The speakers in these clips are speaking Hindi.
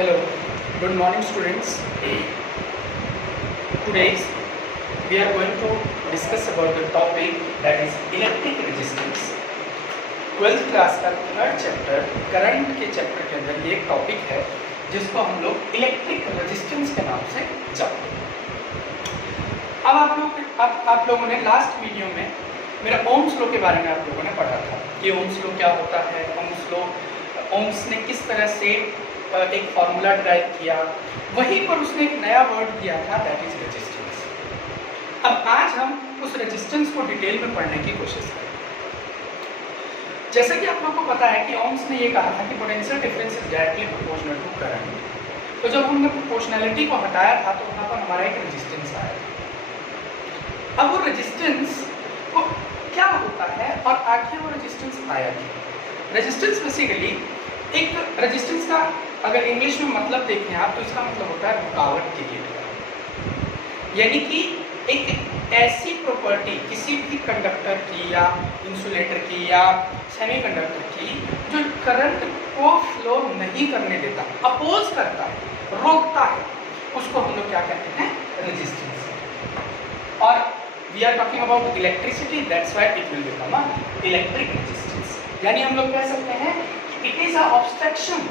Hello, good morning students. Today we are going to discuss about the topic that is electric resistance. 12th class का थर्ड चैप्टर करंट के चैप्टर के अंदर ये एक टॉपिक है जिसको हम लोग इलेक्ट्रिक रेजिस्टेंस के नाम से जानते हैं। अब आप लोगों ने लास्ट वीडियो में मेरा ओम्स लॉ के बारे में आप लोगों ने पढ़ा था कि ओम्स लॉ क्या होता है, ओम्स ने किस तरह से एक फॉर्मूला ड्राइव किया, वहीं पर उसने एक नया वर्ड दिया था दैट इज रेजिस्टेंस। अब आज हम उस रेजिस्टेंस को डिटेल में पढ़ने की कोशिश करें। जैसा कि आप लोगों को पता है कि ओम्स ने ये कहा था कि potential difference is directly proportional to current. तो जब हमने प्रोपोर्शनैलिटी को हटाया था तो वहाँ पर हमारा एक रेजिस्टेंस आया था। अब वो रेजिस्टेंस को क्या होता है और आखिर वो रेजिस्टेंस आया क्यों? रेजिस्टेंस बेसिकली एक रेजिस्टेंस का अगर इंग्लिश में मतलब देखें आप तो इसका मतलब होता है रुकावट क्रिएट करना, यानी कि एक ऐसी प्रॉपर्टी किसी भी कंडक्टर की या इंसुलेटर की या सेमीकंडक्टर की जो करंट को फ्लो नहीं करने देता, अपोज करता है, रोकता है, उसको हम लोग क्या कहते हैं? रेजिस्टेंस। और we are talking about electricity, that's why it will become a electric resistance. यानी हम लोग कह सकते हैं it is a obstruction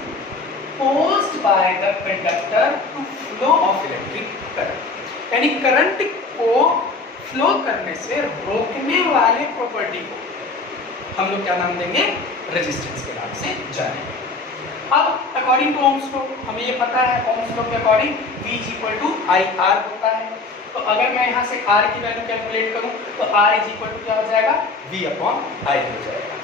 posed by the conductor to flow of electric current। यानी करंट को फ्लो करने से रोकने वाले प्रॉपर्टी को हम लोग क्या नाम देंगे? रेजिस्टेंस के नाम से जानेंगे। अब अकॉर्डिंग टू ओम्स लॉ हमें ये पता है, ओम्स लॉ के according V is equal to IR होता है। तो अगर मैं यहाँ से R की वैल्यू कैलकुलेट करूँ तो R इज इक्वल टू क्या हो जाएगा? V अपॉन I हो जाएगा।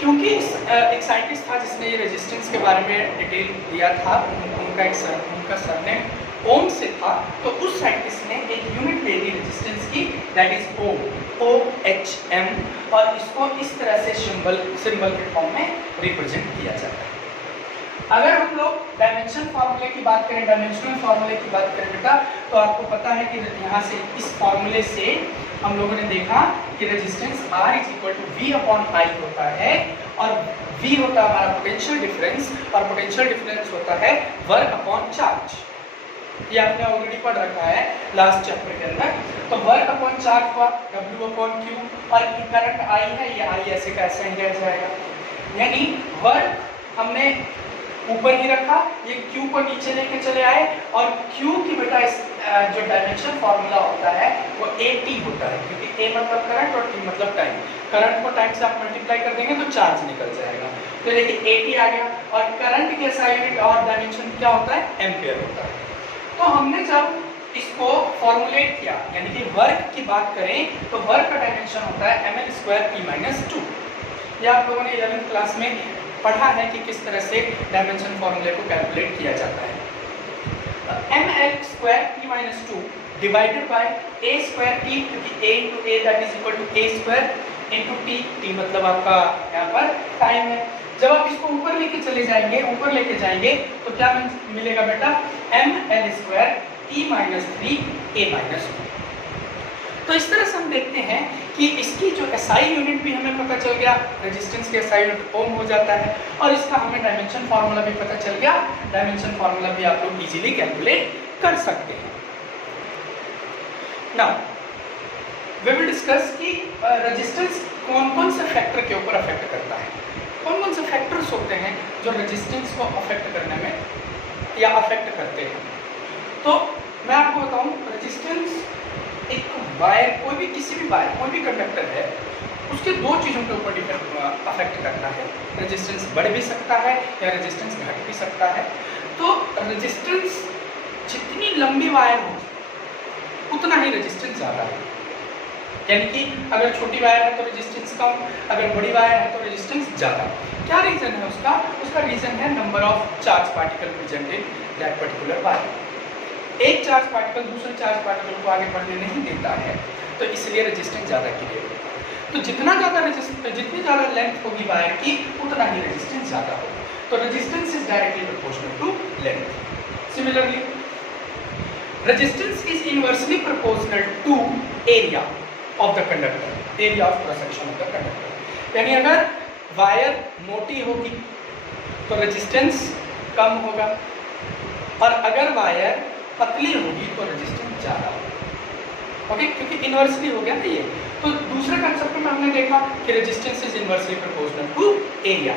क्योंकि एक साइंटिस्ट था जिसने ये रेजिस्टेंस के बारे में डिटेल दिया था, उनका सरनेम ओम से था, तो उस साइंटिस्ट ने एक यूनिट दे दी रेजिस्टेंस की दैट इज ओम, OHM, और इसको इस तरह से सिंबल के फॉर्म में रिप्रेजेंट किया जाता है। अगर हम लोग डायमेंशन फार्मूले की बात करें, डायमेंशनल फार्मूले की बात करें बेटा, तो आपको पता है कि यहाँ से इस फार्मूले से हम लोगों ने देखा कि resistance R is equal to V upon I होता है, और V होता है हमारा पोटेंशियल डिफरेंस, और पोटेंशियल डिफरेंस होता है वर्क अपॉन चार्ज। ये आपने ऑलरेडी पढ़ रखा है लास्ट चैप्टर के अंदर। तो वर्क अपॉन चार्ज हुआ W अपॉन Q, और करंट I है, ये I ऐसे कैसे रह जाएगा, यानी वर्क हमने ऊपर ही रखा, ये Q को नीचे लेके चले आए, और Q की बेटा जो डायमेंशन फार्मूला होता है वो AT होता है, क्योंकि A मतलब करंट और T मतलब टाइम। करंट को टाइम से आप मल्टीप्लाई कर देंगे तो चार्ज निकल जाएगा। तो देखिए AT आ गया, और करंट के SI यूनिट और डायमेंशन क्या होता है? एम्पियर होता है। तो हमने जब इसको फॉर्मुलेट किया, यानी कि वर्क की बात करें तो वर्क का डायमेंशन होता है ml²T-2। यह आप लोगों ने 11th क्लास में पढ़ा है कि किस तरह से डायमेंशन फॉर्मूले को कैलकुलेट किया जाता है। ml²T-2 डिवाइडेड बाय a²T, क्योंकि a into a that is equal to a² into t, t मतलब आपका यहाँ पर टाइम है। जब आप इसको ऊपर लेके चले जाएंगे, ऊपर लेके जाएंगे तो क्या मिलेगा बेटा? ml²T-3 a-2। तो इस तरह से हम देखते हैं कि इसकी जो SI यूनिट भी हमें पता चल गया, रेजिस्टेंस की SI यूनिट ओम हो जाता है, और इसका हमें डायमेंशन फार्मूला भी पता चल गया। डायमेंशन फार्मूला भी आप लोग इजीली कैलकुलेट कर सकते हैं। नाउ वी विल डिस्कस कि रेजिस्टेंस कौन कौन से फैक्टर के ऊपर अफेक्ट करता है, कौन कौन से फैक्टर्स होते हैं जो रेजिस्टेंस को अफेक्ट करने में या अफेक्ट करते हैं। तो मैं आपको बताऊं, रेजिस्टेंस एक वायर, कोई भी किसी भी वायर, कोई भी कंडक्टर है, उसके दो चीज़ों के ऊपर अफेक्ट करता है। रेजिस्टेंस बढ़ भी सकता है या रेजिस्टेंस घट भी सकता है। तो रेजिस्टेंस जितनी लंबी वायर होगी उतना ही रेजिस्टेंस ज़्यादा है, यानी कि अगर छोटी वायर है तो रेजिस्टेंस कम, अगर बड़ी वायर है तो रेजिस्टेंस ज़्यादा। क्या रीज़न है उसका? उसका रीज़न है number of charge particle present in that particular wire. एक चार्ज पार्टिकल दूसरे चार्ज पार्टिकल को आगे बढ़ने नहीं देता है, तो इसलिए रेजिस्टेंस ज़्यादा क्रिएट होता है। तो जितनी ज़्यादा लेंथ होगी वायर की उतना ही रेजिस्टेंस ज़्यादा होगा। तो resistance is directly proportional to length. Similarly resistance is inversely proportional to area of the conductor, area of cross section of the conductor. यानी अगर वायर मोटी होगी तो रेजिस्टेंस कम होगा, और अगर वायर पतली होगी तो रेजिस्टेंस ज़्यादा होगा। ओके, क्योंकि इन्वर्सली हो गया ना ये। तो दूसरे कंसेप्ट में हमने देखा कि resistance is inversely proportional to area.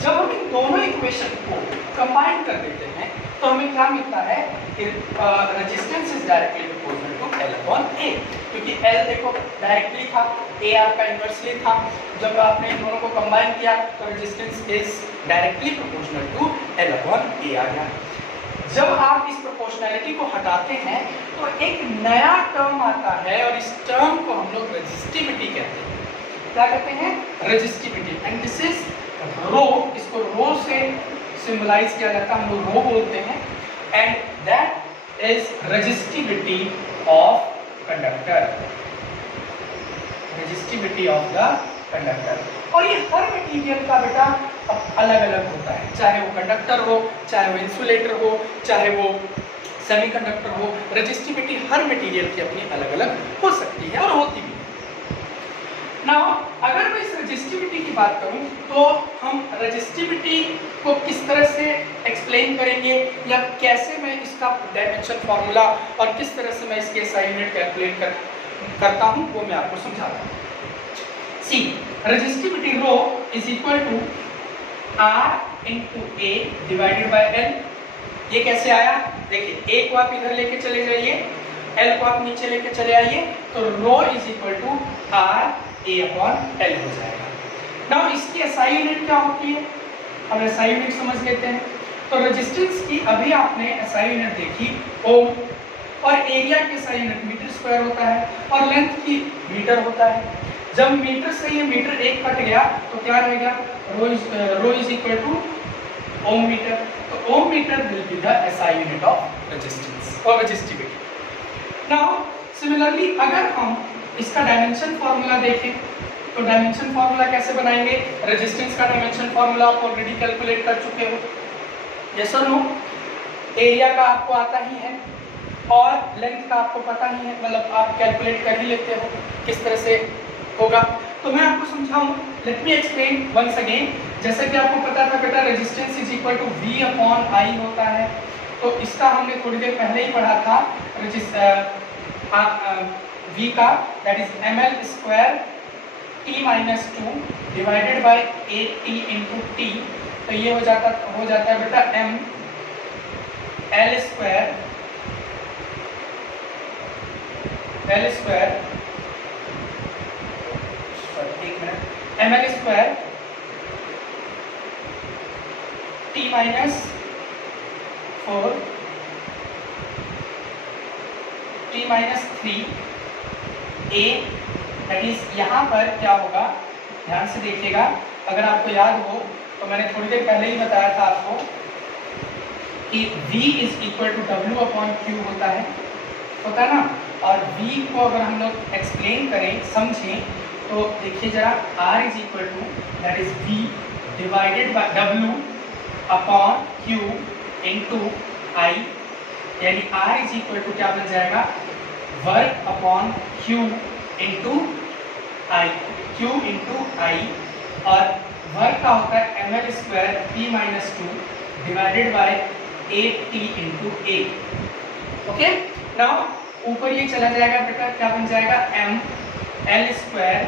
जब हम इन दोनों इक्वेशन को कंबाइन कर देते हैं तो हमें क्या मिलता है कि resistance is directly proportional to L upon A, क्योंकि L देखो डायरेक्टली था, A आपका इन्वर्सली था। जब आपने इन दोनों को कंबाइन किया तो resistance is directly proportional to L upon A आ गया। जब आप इस प्रोपोर्शनैलिटी को हटाते हैं तो एक नया टर्म आता है, और इस टर्म को हम लोग रेजिस्टिविटी कहते हैं। क्या कहते हैं? रेजिस्टिविटी। एंड दिस इज रो, इसको रो से सिंबलाइज किया जाता है, हम लोग रो बोलते हैं। And that is resistivity of conductor, resistivity of the conductor. और ये हर मटेरियल का बेटा अलग अलग होता है, चाहे वो कंडक्टर हो, चाहे वो इंसुलेटर हो, चाहे वो सेमीकंडक्टर हो। रेजिस्टिविटी हर मटेरियल की अपनी अलग अलग हो सकती है और होती भी है। नाउ अगर मैं इस रेजिस्टिविटी की बात करूं तो हम रेजिस्टिविटी को किस तरह से एक्सप्लेन करेंगे, या कैसे मैं इसका डायमेंशन फार्मूला और किस तरह से मैं इसके SI यूनिट कैलकुलेट करता हूं, वो मैं आपको समझाता हूं। See, resistivity rho is equal to R into A divided by L। ये कैसे आया? देखिए, A को आप इधर लेके चले जाइए, L को आप नीचे लेके चले आइए, तो rho is equal to R A upon L हो जाएगा। नाउ इसकी SI यूनिट क्या होती है? हम SI यूनिट समझ लेते हैं। तो रेजिस्टेंस की अभी आपने SI यूनिट देखी ओम, और एरिया की SI यूनिट मीटर स्क्वायर होता है, और लेंथ की मीटर होता है। जब मीटर से ये मीटर एक कट गया तो क्या रहेगा? Rho is equal to ohm metre. तो ohm metre will be the SI unit of resistance और रेजिस्टिविटी। नाउ सिमिलरली अगर हम इसका डायमेंशन फार्मूला देखें तो डायमेंशन फार्मूला कैसे बनाएंगे? रेजिस्टेंस का डायमेंशन फार्मूला आप ऑलरेडी कैलकुलेट कर चुके हो, यस और नो? एरिया का आपको आता ही है और लेंथ का आपको पता ही है, मतलब आप कैलकुलेट कर ही लेते हो किस तरह से होगा। तो मैं आपको समझाऊं, let me explain once again. जैसा कि आपको पता था बेटा, resistance is equal to V upon I होता है, तो इसका हमने थोड़ी देर पहले ही पढ़ा था। V का that is ml square t minus 2 divided by 8t into t। तो ये हो जाता है बेटा m l square ml square t minus 4 t minus 3 a, that is यहाँ पर क्या होगा, ध्यान से देखिएगा। अगर आपको याद हो तो मैंने थोड़ी देर पहले ही बताया था आपको कि V is equal to W upon Q होता है ना। और V को अगर हम लोग एक्सप्लेन करें, समझें, तो देखिए जरा, R is equal to that is V divided by W upon Q into I, यानी R इज इक्वल टू क्या बन जाएगा? Work upon Q into I, Q into I, और वर्क का होता है ml square t minus 2 divided by 8t into a। Okay, now ऊपर ये चला जाएगा बेटा, क्या बन जाएगा? m l square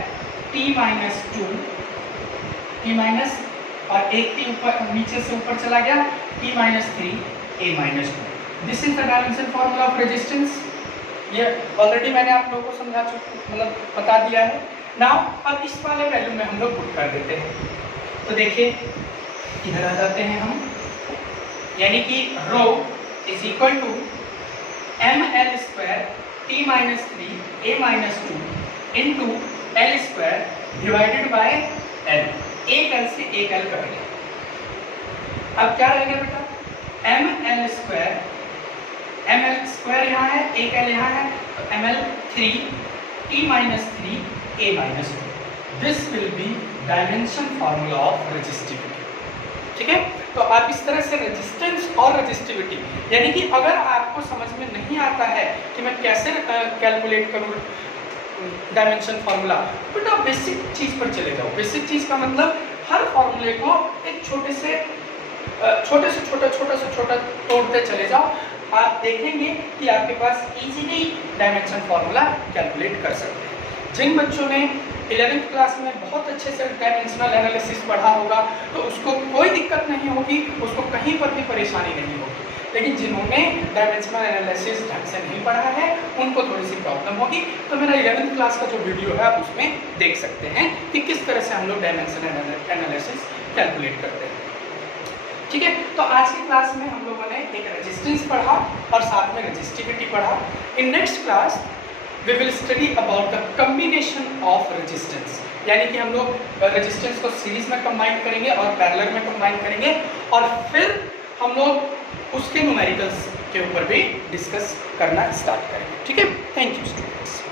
t minus 2 t minus, और 8t ऊपर नीचे से ऊपर चला गया, t minus 3 a minus 2। This is the dimension formula of resistance. ये ऑलरेडी मैंने आप लोगों को समझा मतलब बता दिया है। नाउ अब इस वाले वैल्यू में हम लोग पुट कर देते हैं। तो देखिए, इधर आ जाते हैं हम, यानी कि rho is equal to ml square t minus 3 a minus 2 into l square divided by l। एक l से एक l कट गया। अब क्या रहेगा बेटा? ml स्क्वायर, ml स्क्वायर यहाँ है, एक l यहाँ है, तो ml 3 t minus 3 a minus 2। This will be dimension formula of resistivity. ठीक है, तो आप इस तरह से रेजिस्टेंस और रेजिस्टिविटी, यानी कि अगर आपको समझ में नहीं आता है कि मैं कैसे कैलकुलेट करूँ डायमेंशन फार्मूला, तो बेटा बेसिक चीज़ पर चले जाओ। बेसिक चीज़ का मतलब हर फॉर्मूले को एक छोटे से छोटे से छोटा तोड़ते चले जाओ, आप देखेंगे कि आपके पास इजीली डायमेंशन फॉर्मूला कैलकुलेट कर सकते हैं। जिन बच्चों ने 11th क्लास में बहुत अच्छे से डायमेंशनल एनालिसिस पढ़ा होगा तो उसको कोई दिक्कत नहीं होगी, उसको कहीं पर भी परेशानी नहीं होगी। लेकिन जिन्होंने डायमेंशनल एनालिसिस ढंग से नहीं पढ़ा है उनको थोड़ी सी प्रॉब्लम होगी। तो मेरा 11th क्लास का जो वीडियो है आप उसमें देख सकते हैं कि किस तरह से हम लोग डायमेंशनल एनालिसिस कैलकुलेट करते हैं। ठीक है, तो आज की क्लास में हम लोगों ने एक रेजिस्टेंस पढ़ा और साथ में रेजिस्टिविटी पढ़ा। In next class we will study about the combination of resistance, यानी कि हम लोग रेजिस्टेंस को सीरीज में कंबाइन करेंगे और पैरेलल में कंबाइन करेंगे और फिर हम लोग उसके न्यूमेरिकल्स के ऊपर भी डिस्कस करना स्टार्ट करेंगे। ठीक है, थैंक यू स्टूडेंट्स।